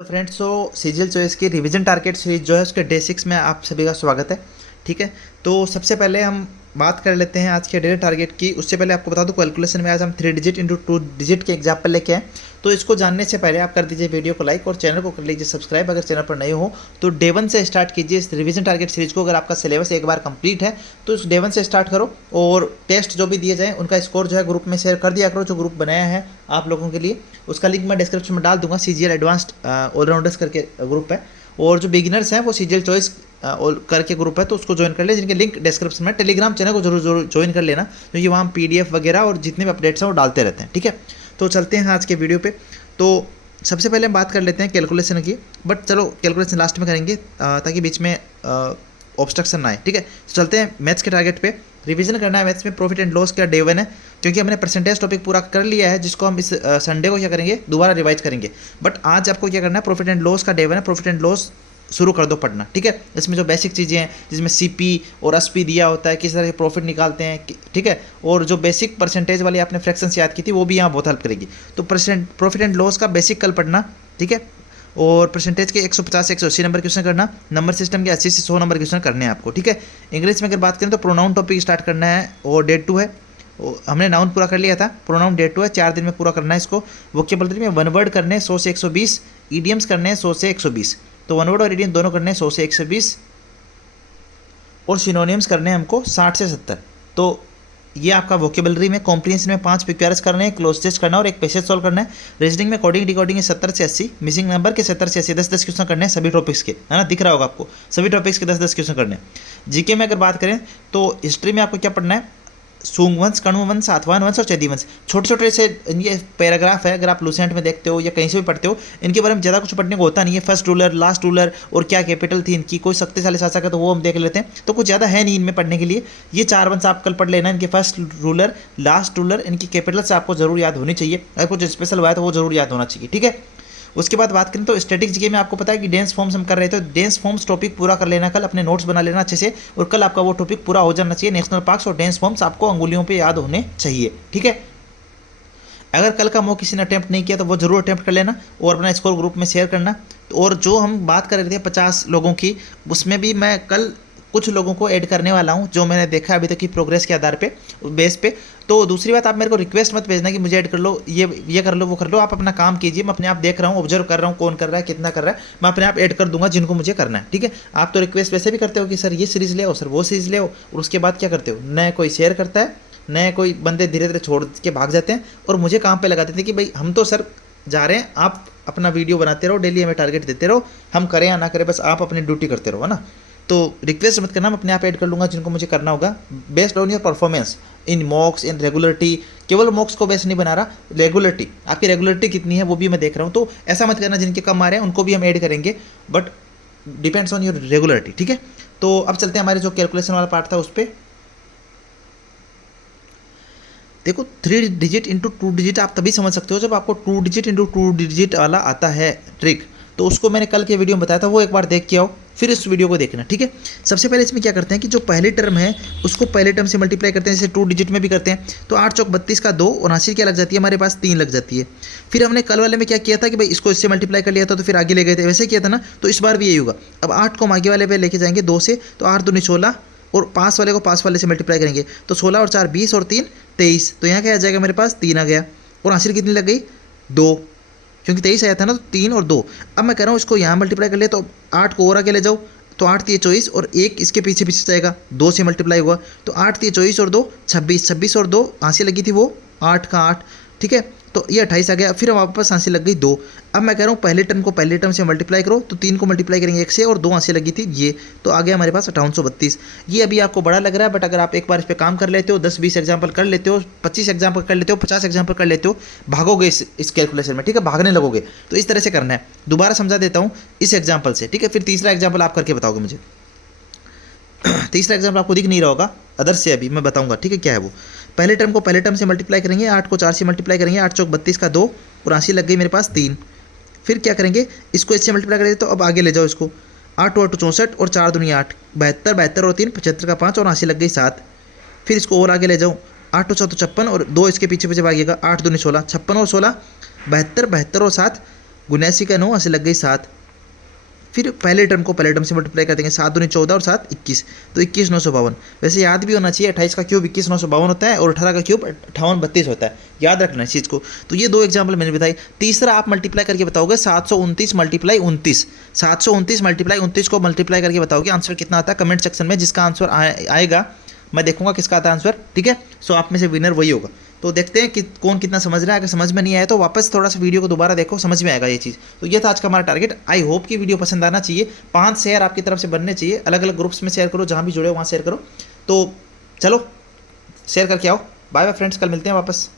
तो friends CGL choice की revision target series जो है उसके डे 6 में आप सभी का स्वागत है। ठीक है, तो सबसे पहले हम बात कर लेते हैं आज के डेली टारगेट की। उससे पहले आपको बता दूं कैलकुलेशन में आज हम 3 डिजिट इंटू 2 डिजिट के एग्जाम्पल लेके आए। तो इसको जानने से पहले आप कर दीजिए वीडियो को लाइक और चैनल को कर लीजिए सब्सक्राइब अगर चैनल पर नए हो। तो डे 1 से स्टार्ट कीजिए इस रिवीजन टारगेट सीरीज को। अगर आपका सिलेबस एक बार कंप्लीट है तो इस डे 1 से स्टार्ट करो और टेस्ट जो भी दिए जाएँ उनका स्कोर जो है ग्रुप में शेयर कर दिया करो, जो ग्रुप बनाया है आप लोगों के लिए। उसका लिंक मैं डिस्क्रिप्शन में डाल दूंगा। सीजीएल एडवांस्ड ऑलराउंडर्स करके ग्रुप है, और जो बिगिनर्स हैं वो सीजीएल चॉइस करके ग्रुप है, तो उसको ज्वाइन कर ले, जिनके लिंक डिस्क्रिप्शन में। टेलीग्राम चैनल को जरूर ज्वाइन कर लेना, क्योंकि वहाँ हम पीडीएफ वगैरह और जितने भी अपडेट्स हैं वो डालते रहते हैं। ठीक है, तो चलते हैं आज के वीडियो पे। तो सबसे पहले हम बात कर लेते हैं कैलकुलेशन की, बट चलो कैलकुलेशन लास्ट में करेंगे ताकि बीच में ऑब्स्ट्रक्शन ना आए। ठीक है, तो चलते हैं मैथ्स के टारगेट पे। रिवीजन करना है मैथ्स में प्रॉफिट एंड लॉस का डे 1 है, क्योंकि हमने परसेंटेज टॉपिक पूरा कर लिया है, जिसको हम इस संडे को क्या करेंगे दोबारा रिवाइज करेंगे। बट आज आपको क्या करना है, प्रॉफिट एंड लॉस का डे 1 है, प्रॉफिट एंड लॉस शुरू कर दो पढ़ना। ठीक है, इसमें जो बेसिक चीज़ें हैं जिसमें सीपी और एसपी दिया होता है, किस तरह से प्रॉफिट निकालते हैं, ठीक है, और जो बेसिक परसेंटेज वाली आपने फ्रैक्शंस याद की थी वो भी यहाँ बहुत हेल्प करेगी। तो प्रॉफिट एंड लॉस का बेसिक कल पढ़ना। ठीक है, और परसेंटेज के 150 से 180 नंबर क्वेश्चन करना, नंबर सिस्टम के 80 से 100 नंबर क्वेश्चन करने हैं आपको। ठीक है, इंग्लिश में अगर बात करें तो प्रोनाउन टॉपिक स्टार्ट करना है, और डे 2 है। हमने नाउन पूरा कर लिया था, प्रोनाउन डे 2 है, 4 दिन में पूरा करना है इसको। वोकेबलरी में वन वर्ड करने हैं 100 से 120, ईडियम्स करने हैं 100 से 120। तो वन वर्ड और ईडियम दोनों करने हैं 100 से 120, और सिनोनियम्स करने हैं हमको 60 से 70। तो ये आपका वोकेबलरी में। कॉम्प्रिहेंशन में 5 पिक्चर्स करने हैं, क्लोज टेस्ट करना है और एक पैसेज सॉल्व करना है। रीजनिंग में कोडिंग डिकोडिंग 70 से 80, मिसिंग नंबर के 70 से 80, 10-10 क्वेश्चन करने हैं सभी टॉपिक्स के, है ना, दिख रहा होगा आपको, सभी टॉपिक्स के 10-10 क्वेश्चन करने हैं। जीके में अगर बात करें तो हिस्ट्री में आपको क्या पढ़ना है, सूंग वंश, कण्व वंश, सातवाहन वंश और चैदी वंश। छोटे छोटे से ये पैराग्राफ है, अगर आप लूसेंट में देखते हो या कहीं से भी पढ़ते हो, इनके बारे में ज़्यादा कुछ पढ़ने को होता नहीं है। फर्स्ट रूलर, लास्ट रूलर और क्या कैपिटल थी इनकी, कोई शक्तिशाली शासक है तो वो हम देख लेते हैं। तो कुछ ज़्यादा है नहीं इनमें पढ़ने के लिए। ये 4 वंश आप कल पढ़ लेना, इनके फर्स्ट रूलर, लास्ट रूलर, इनकी कैपिटल्स आपको जरूर याद होनी चाहिए। अगर कुछ स्पेशल हुआ है तो वो जरूर याद होना चाहिए। ठीक है, उसके बाद बात करें तो स्टैटिक जीके में आपको पता है कि डेंस फॉर्म्स हम कर रहे थे, तो डेंस फॉर्म्स टॉपिक पूरा कर लेना कल, अपने नोट्स बना लेना अच्छे से, और कल आपका वो टॉपिक पूरा हो जाना चाहिए। नेशनल पार्क्स और डेंस फॉर्म्स आपको अंगुलियों पे याद होने चाहिए। ठीक है, अगर कल का मॉक किसी ने अटैम्प्ट नहीं किया तो वो जरूर अटैम्प्ट कर लेना और अपना स्कोर ग्रुप में शेयर करना। और जो हम बात कर रहे थे 50 लोगों की, उसमें भी मैं कल कुछ लोगों को ऐड करने वाला हूं, जो मैंने देखा अभी तक की प्रोग्रेस के आधार पे, बेस पे। तो दूसरी बात, आप मेरे को रिक्वेस्ट मत भेजना कि मुझे ऐड कर लो, ये कर लो, वो कर लो। आप अपना काम कीजिए, मैं अपने आप देख रहा हूँ, ऑब्जर्व कर रहा हूँ कौन कर रहा है, कितना कर रहा है, मैं अपने आप ऐड कर दूंगा जिनको मुझे करना है। ठीक है, आप तो रिक्वेस्ट वैसे भी करते हो कि सर ये सीरीज़ ले आओ, सर वो सीरीज़ ले आओ, और उसके बाद क्या करते हो, नए कोई शेयर करता है, नए कोई बंदे धीरे धीरे छोड़ के भाग जाते हैं, और मुझे काम पे लगा देते हैं कि भाई हम तो सर जा रहे हैं, आप अपना वीडियो बनाते रहो, डेली हमें टारगेट देते रहो, हम करें या ना करें, बस आप अपनी ड्यूटी करते रहो, है ना। तो रिक्वेस्ट मत करना, मैं अपने आप ऐड कर लूँगा जिनको मुझे करना होगा, based on your performance in मॉक्स, in regularity. केवल मॉक्स को बेस नहीं बना रहा, रेगुलरिटी, आपकी रेगुलरिटी कितनी है वो भी मैं देख रहा हूँ। तो ऐसा मत करना जिनके कम आ रहे हैं उनको भी हम ऐड करेंगे, but depends on your regularity. ठीक है, तो अब चलते हैं हमारे जो कैलकुलेशन वाला पार्ट था उस पर। देखो 3 डिजिट इंटू 2 डिजिट आप तभी समझ सकते हो जब आपको 2 डिजिट इंटू 2 डिजिट वाला आता है ट्रिक। तो उसको मैंने कल के वीडियो में बताया था, वो एक बार देख के आओ, फिर इस वीडियो को देखना। ठीक है, सबसे पहले इसमें क्या करते हैं कि जो पहली टर्म है उसको पहले टर्म से मल्टीप्लाई करते हैं, जैसे 2 डिजिट में भी करते हैं। तो 8 चौक 32 का 2 और 80 क्या लग जाती है हमारे पास, 3 लग जाती है। फिर हमने कल वाले में क्या किया था कि भाई इसको इससे मल्टीप्लाई कर लिया था तो फिर आगे ले गए थे, वैसे किया था ना। तो इस बार भी यही होगा। अब 8 को हम आगे वाले पे लेके जाएंगे 2 से, तो 8 दूनी 16, और पास वाले को पास वाले से मल्टीप्लाई करेंगे तो 16 और 4 20 और 3 23। तो यहाँ क्या आ जाएगा मेरे पास, 3 आ गया, और आंसर कितनी लग गई, 2, क्योंकि 23 आया था ना, तो 3 और 2। अब मैं कह रहा हूँ इसको यहाँ मल्टीप्लाई कर लिया, तो 8 को और आगे ले जाओ, तो 8 3 24 और 1 इसके पीछे पीछे जाएगा, 2 से मल्टीप्लाई हुआ, तो 8 3 24 और 2 26, 26 और 2 आंसर लगी थी वो 8 का 8। ठीक है, तो ये 28 आ गया। फिर वापस आंसर लग गई 2। अब मैं कह रहा हूँ पहले टर्म को पहले टर्म से मल्टीप्लाई करो, तो 3 को मल्टीप्लाई करेंगे 1 से, और 2 आंसर लगी थी ये, तो आ गया हमारे पास 5832। ये अभी आपको बड़ा लग रहा है, बट अगर आप एक बार इस पर काम कर लेते हो, 10-20 एग्जाम्पल कर लेते हो, 25 एग्जाम्पल कर लेते हो, 50 एग्जाम्पल कर लेते हो, भागोगे इस कैलकुलेशन में। ठीक है, भागने लगोगे। तो इस तरह से करना है। दोबारा समझा देता हूँ इस एग्जाम्पल से। ठीक है, फिर तीसरा एग्जाम्पल आप करके बताओगे मुझे। तीसरा एग्जाम्पल आपको दिख नहीं रहा होगा अदर्स से, अभी मैं बताऊंगा। ठीक है, क्या है वो, पहले टर्म को पहले टर्म से मल्टीप्लाई करेंगे, 8 को 4 से मल्टीप्लाई करेंगे, 8 चौक 32 का 2 और आंसर लग गई मेरे पास 3। फिर क्या करेंगे, इसको इससे मल्टीप्लाई करेंगे, तो अब आगे ले जाओ इसको, 8 और 64 और 4 दूनी 8, 72, 72 और 3 75 का 5 और आंसर लग गई 7। फिर इसको और आगे ले जाओ, 8 और 56 और 2 इसके पीछे पीछे भागिएगा, 8 दूनी 16, 56 और 16 72, 72 और 7 79 का 9 ऐसे लग गई 7। फिर पहले टर्म से मल्टीप्लाई कर देंगे, 7 दूनी 14 और 7 21, तो 21,952। वैसे याद भी होना चाहिए 28 का क्यूब 21,952 होता है और 18 का क्यूब 5832 होता है, याद रखना इस चीज़ को। तो ये 2 एग्जाम्पल मैंने बताई। तीसरा आप मल्टीप्लाई करके बताओगे 729 मल्टीप्लाई 29, 729 मल्टीप्लाई 29 को मल्टीप्लाई करके बताओगे आंसर कितना आता है कमेंट सेक्शन में। जिसका आंसर आएगा मैं देखूंगा किसका आता है आंसर, ठीक है। सो आप में से विनर वही होगा। तो देखते हैं कि कौन कितना समझ रहा है। अगर समझ में नहीं आया तो वापस थोड़ा सा वीडियो को दोबारा देखो, समझ में आएगा ये चीज़। तो ये था आज का हमारा टारगेट। आई होप कि वीडियो पसंद आना चाहिए। 5 शेयर आपकी तरफ से बनने चाहिए, अलग अलग ग्रुप्स में शेयर करो, जहाँ भी जुड़े हो वहाँ शेयर करो। तो चलो शेयर करके आओ। बाय बाय फ्रेंड्स, कल मिलते हैं वापस।